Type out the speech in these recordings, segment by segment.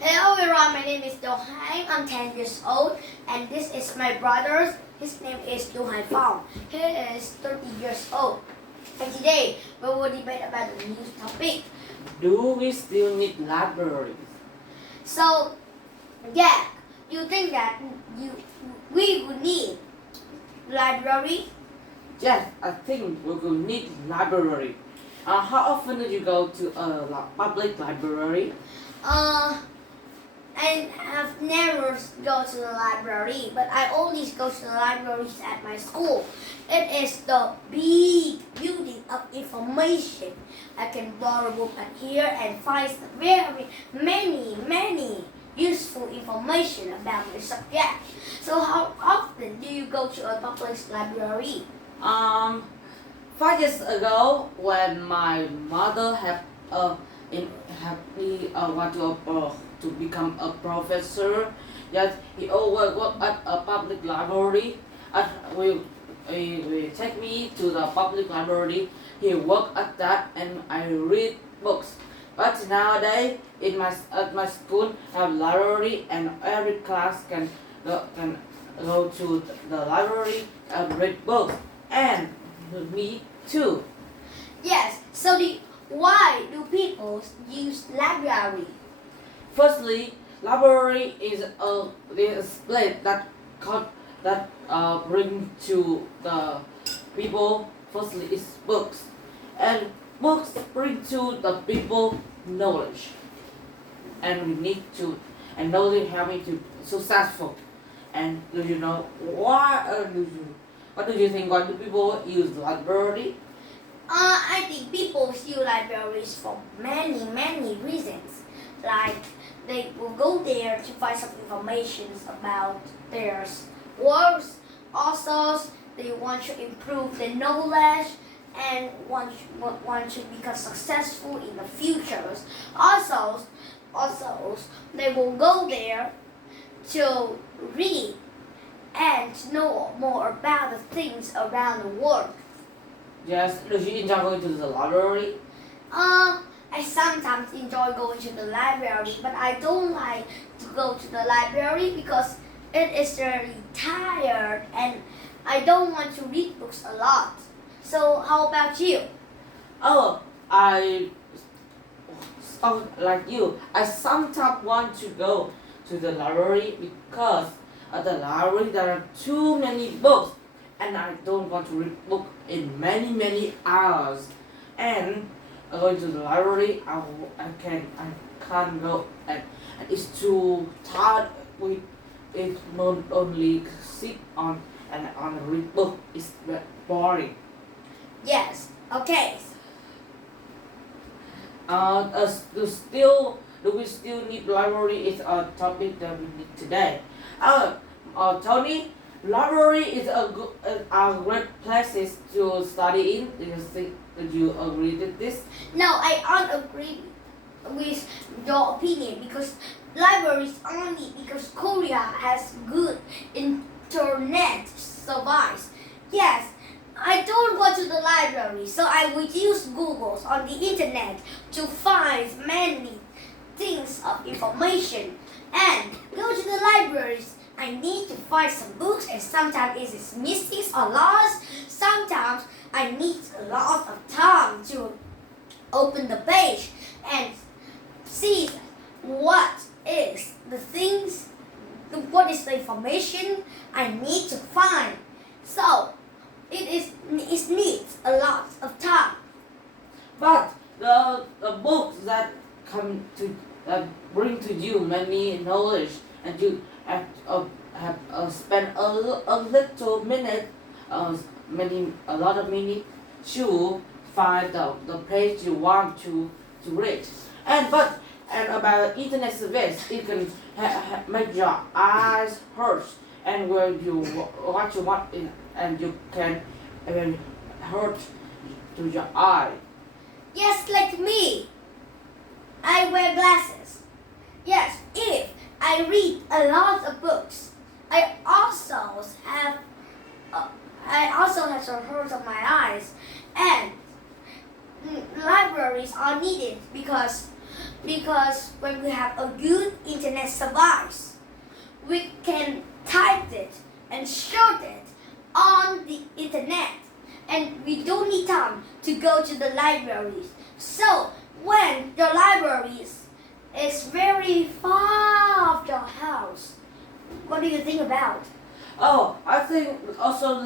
Hello everyone, my name is Dohai. I'm 10 years old and this is my brother. His name is Dohai Fong. He is 30 years old. And today we will debate about the new topic. Do we still need libraries? So, yeah, you think that we would need library? Yes, I think we will need library. How often do you go to a public library? I have never go to the library, but I always go to the libraries at my school. It is the big building of information. I can borrow a book at here and find very many useful information about my subject. So how often do you go to a public library? 5 years ago, when my mother me want to become a professor, yes, he always work at a public library. Will take me to the public library. He work at that, and I read books. But nowadays, at my school have library, and every class can go to the library and read books, and me too. Yes, so why do people use library? Firstly, library is a place that bring to the people. Firstly, is books, and books bring to the people knowledge, and we need to, and knowledge help me to successful. And do you know why? What do you think? Why do people use library? I think people use libraries for many reasons. Like they will go there to find some information about their works. Also, they want to improve their knowledge and want to become successful in the future. Also, they will go there to read and to know more about the things around the world. Yes, do you enjoy going to the library? I sometimes enjoy going to the library, but I don't like to go to the library because it is very tired and I don't want to read books a lot. So how about you? Oh, like you. I sometimes want to go to the library because at the library there are too many books, and I don't want to read book in many hours. And going to the library, I can't go, and it's too tired. It not only sit on and read book. It's very boring. Yes. Okay. Do we still need library? Is a topic that we need today. Tony, library is a great places to study in. Do you agree with this? No, I don't agree with your opinion because libraries only because Korea has good internet service. Yes, I don't go to the library, so I will use Google on the internet to find many things of information and go to the libraries. I need to find some books and sometimes it is missing or lost. Sometimes I need a lot of time to open the page and see what is the information I need to find. So it needs a lot of time. But the books that come to bring to you many knowledge, and you have spent a little minute, a lot of minutes to find the page you want to read. And about internet service, it can make your eyes hurt, and when you what you want, and you can hurt to your eye. Yes, like me. I wear glasses. Yes, if I read a lot of books, I also have some hurt on my eyes, and libraries are needed because because when we have a good internet service, we can type it and search it on the internet, and we don't need time to go to the libraries. So when the libraries is very far of your house, what do you think about? Oh, I think also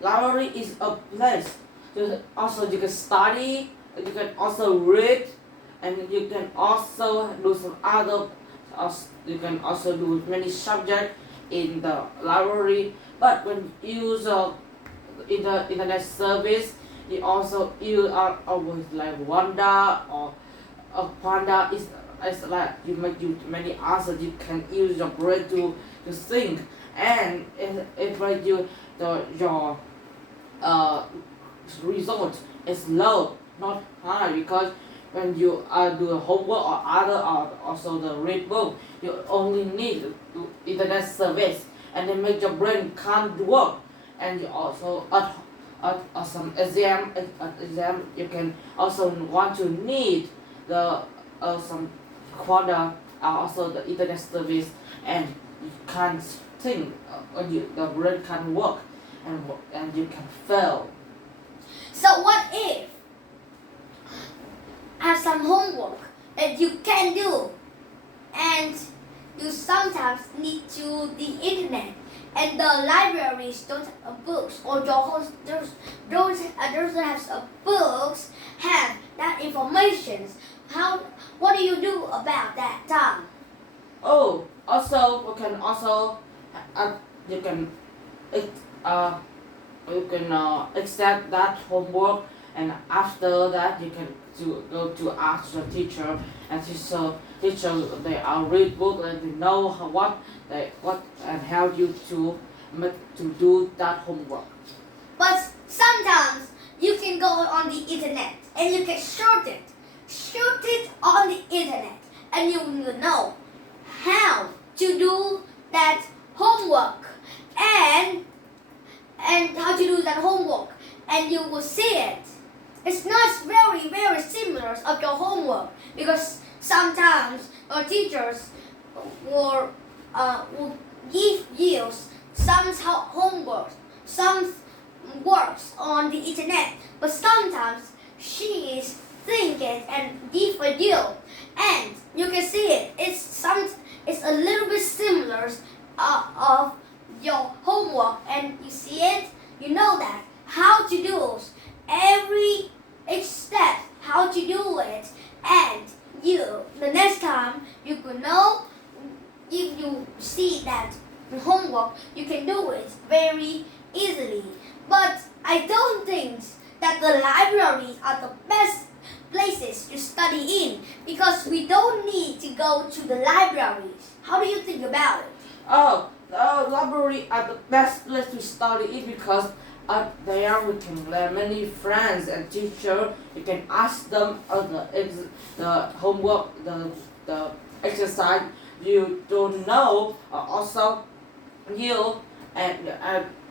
library is a place. Also you can study, you can also read, and you can also do some other. You can also do many subjects in the library. But when you use in the internet service, you also use always like Wanda or Panda is like you make you many answers. You can use your brain to think, and it makes you your uh result is low, not high, because when you do homework or other or also the read book, you only need to internet service, and it make your brain can't work, and you also at some exam you can also want to need the some quota also the internet service, and you can't think the brain can't work, and you can fail. So what if have some homework that you can do, and you sometimes need to the internet, and the libraries don't have books, or the hostels doesn't have books have that information? What do you do about that time? Oh, also you can also you can uh, accept that homework, and after that you can go to ask the teacher, and teacher they are read book, and they know what and help you to do that homework. But sometimes you can go on the internet and you can shoot it on the internet, and you will know how to do that homework, and how to do that homework, and you will see it. It's not very similar of your homework, because sometimes your teachers will give you some homework, some works on the internet, but sometimes she is thinking and give a deal, and you can see it. It's a little bit similar of your homework, and you see it. You know that how to do every each step, how to do it, and the next time you could know, if you see that homework, you can do it very easily. But I don't think that the libraries are the best places to study in, because we don't need to go to the libraries. How do you think about it? Oh, the library are the best place to study it, because there we can learn many friends and teacher. You can ask them the homework, the exercise you don't know. Also, you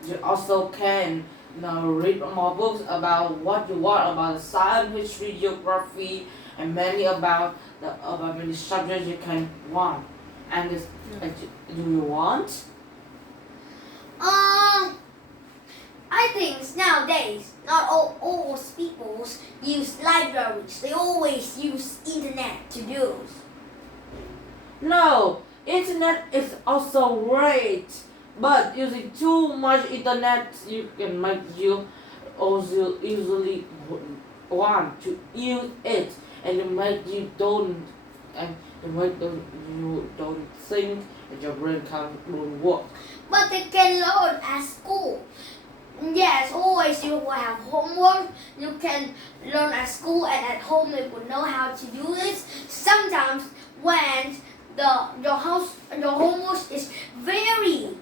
you also can read more books about what you want about the science, history, geography, and many about many subjects you can want. And do you want? I think nowadays not all people use libraries. They always use internet to do. No, internet is also great, but using too much internet you can make you also easily want to use it, and it make you don't you don't think, and your brain can't work. But they can learn at school. Yes, always you will have homework. You can learn at school, and at home they will know how to do it. Sometimes when your homework is really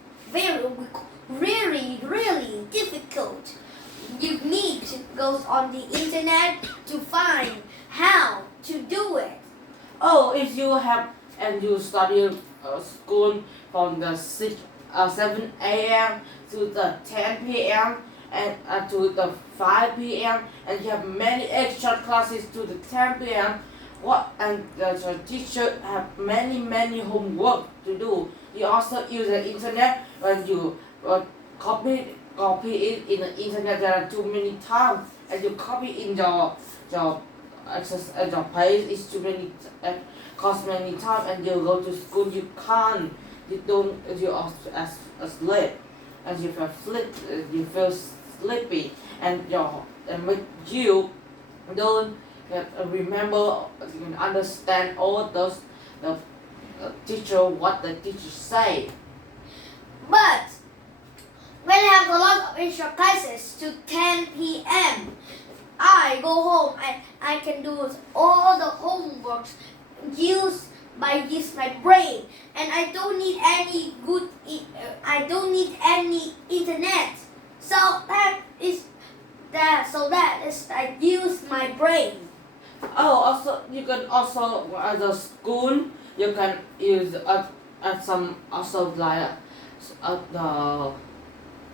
difficult, you need to go on the internet to find how to do it. Oh, if you have and you study school from the 7 a.m. to the 10 p.m. and to the 5 p.m. and you have many extra classes to the 10 p.m. what and the teacher have many homework to do. You also use the internet when you copy it in the internet. There are too many times and you copy in your access your page is too many cost many time and you go to school you can't you don't you are asleep and you feel you feel sleepy and your and with you don't remember you can understand all those the teacher what the teacher say. But when I have a lot of extra classes to 10 p.m., I go home and I can do all the homeworks use my brain, and I don't need any I don't need any internet. So that is I use my brain. Oh, also you can also at the school you can use at some also like at the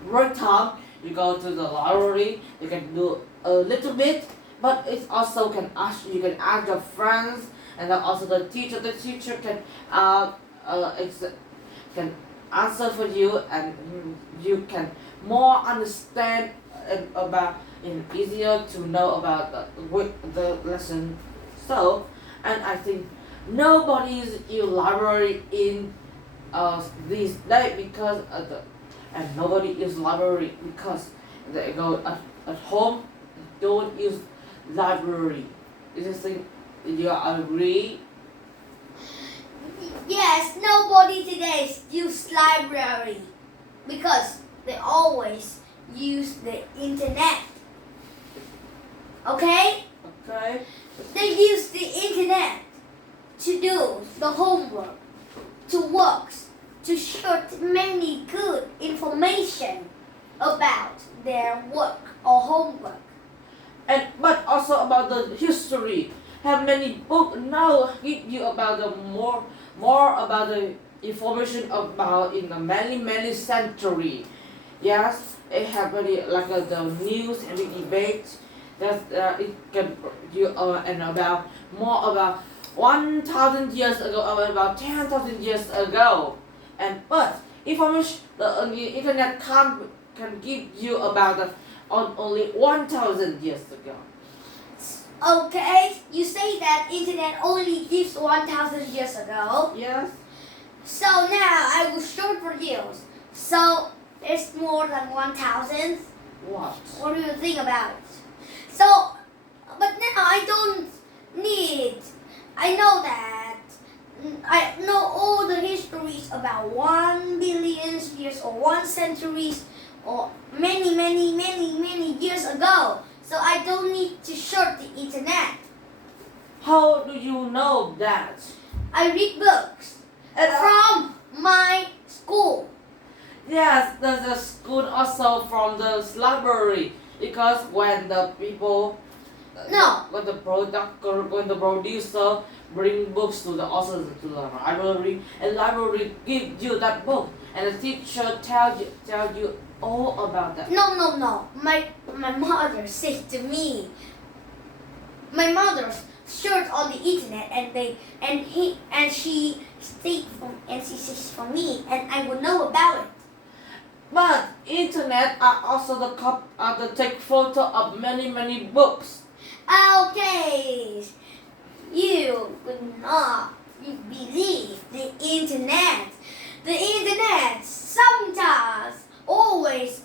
work time you go to the library you can do a little bit, but it also can ask you can ask your friends and then also the teacher can can answer for you and you can more understand about and easier to know about the lesson. So and I think nobody is in library in this day because and nobody use library because they go at home don't use library. Is this thing you agree? Yes, nobody today use library because they always use the internet. Okay? Okay. They use the internet to do the homework, to work, to share many good information about their work or homework. And but also about the history. Have many books now give you about the more about the information about in the many century. Yes, it have very like the news and the debate that it can you and about more about 1,000 years ago or about 10,000 years ago. And but information the internet can give you about the on only 1,000 years ago. Okay, you say that internet only gives 1,000 years ago. Yes. So now I will show for you. So it's more than 1,000. What? What do you think about it? So, but now I don't need. I know that. I know all the histories about 1 billion years or 1 centuries or many years ago. So I don't need to search the internet. How do you know that? I read books And from my school. yes, the school also from the library because when the people No. when the producer bring books to the also to the library and library give you that book and the teacher tell you all about that. No. My mother said to me. My mother searched on the internet and she says for me and I will know about it. But internet are also the take photo of many books. Okay, you would not believe the internet. The internet sometimes always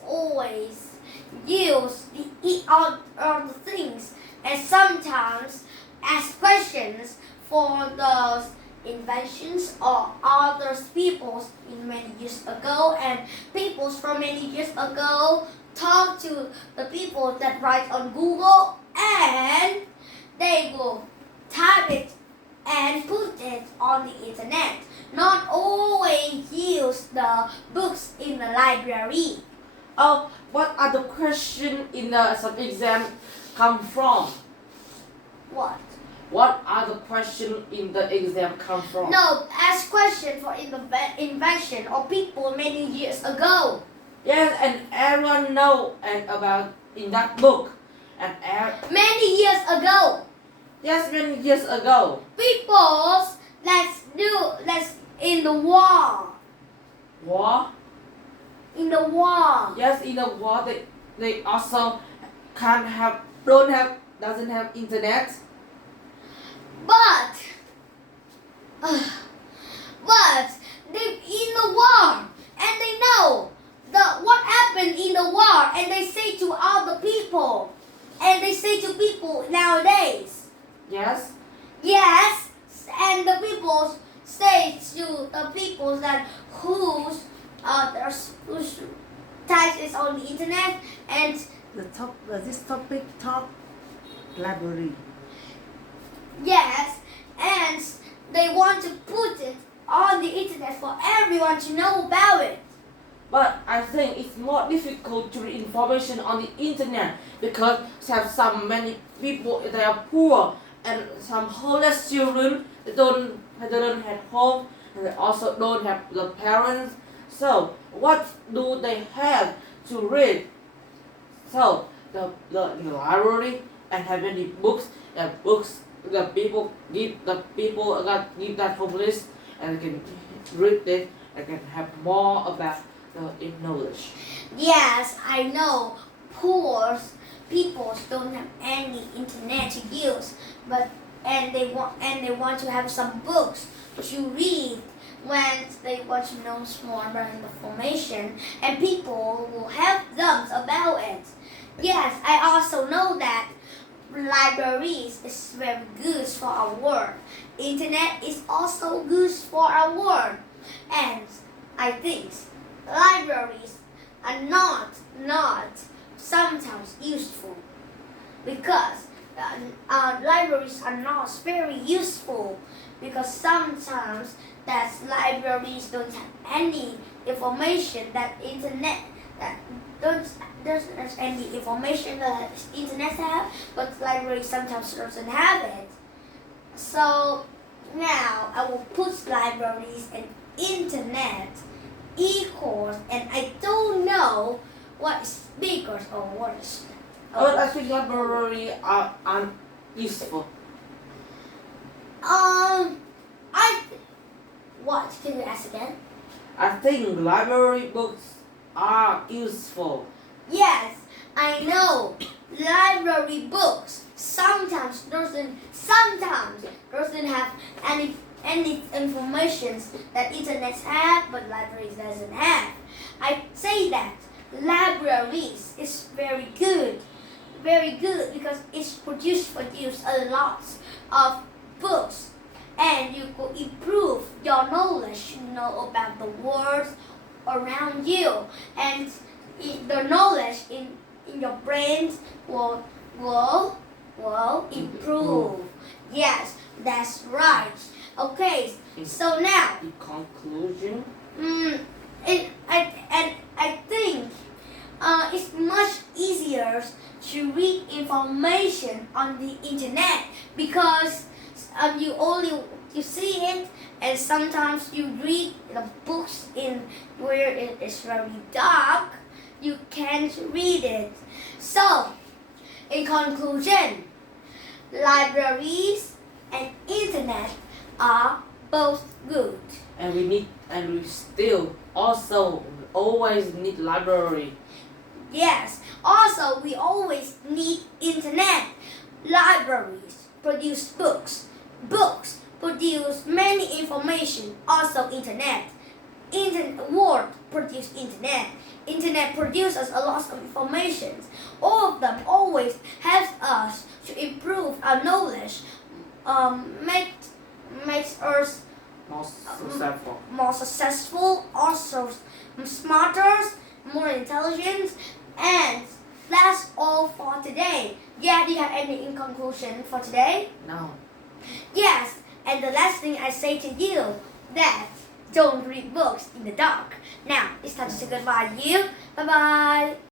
use the other things and sometimes ask questions for those inventions or other peoples in many years ago and peoples from many years ago talk to the people that write on Google and they will type it and put it on the internet. Not always use the books in the library. Oh, what are the questions in the some exam come from? What? What are the questions in the exam come from? No, ask question for invention or people many years ago. Yes, and everyone know and about in that book and Many years ago. Yes, many years ago. Peoples that's in the war. War. In the war. Yes, in the war they also doesn't have internet. But but they in the war and they know what happened in the war and they say to other people and they say to people nowadays. Yes. Yes, and the people say to the people that whose text is on the internet and This topic talk library. yes, and they want to put it on the internet for everyone to know about it. But I think it's more difficult to read information on the internet because some many people they are poor and some homeless children they don't have home and they also don't have the parents. So what do they have to read? So the library and have many books and books the people give that homeless and they can read it and can have more about the knowledge. Yes, I know poor people don't have any internet to use, but and they want to have some books to read when they want to know more about information, and people will help them about it. Yes, I also know that libraries is very good for our world. Internet is also good for our world, and I think libraries are not sometimes useful because libraries are not very useful because sometimes that libraries don't have any information that internet that doesn't have any information that internet have, but libraries sometimes doesn't have it. So now I will put libraries and internet equals, and I don't know what is bigger or what is. But I think library are unuseful. What? Can you ask again? I think library books are useful. Yes, I know. Library books sometimes doesn't have any information that internet have, but libraries doesn't have. I say that libraries is very good because it's produce a lot of books, and you could improve your knowledge, about the world around you, and the knowledge in your brain will improve. Yes, that's right. Okay, so now In conclusion, I think it's much easier to read information on the internet because you see it, and sometimes you read the books in where it is very dark. You can't read it. So, in conclusion, libraries and internet are both good. and we still also always need library. Yes, also we always need internet. Libraries produce books. Books produce many information, also internet. World produce internet. Internet produces a lot of information. All of them always helps us to improve our knowledge, makes us More successful. also smarter, more intelligent, and that's all for today. Yeah, do you have any in conclusion for today? No. Yes, and the last thing I say to you that don't read books in the dark. Now it's time to say goodbye to you. Bye bye.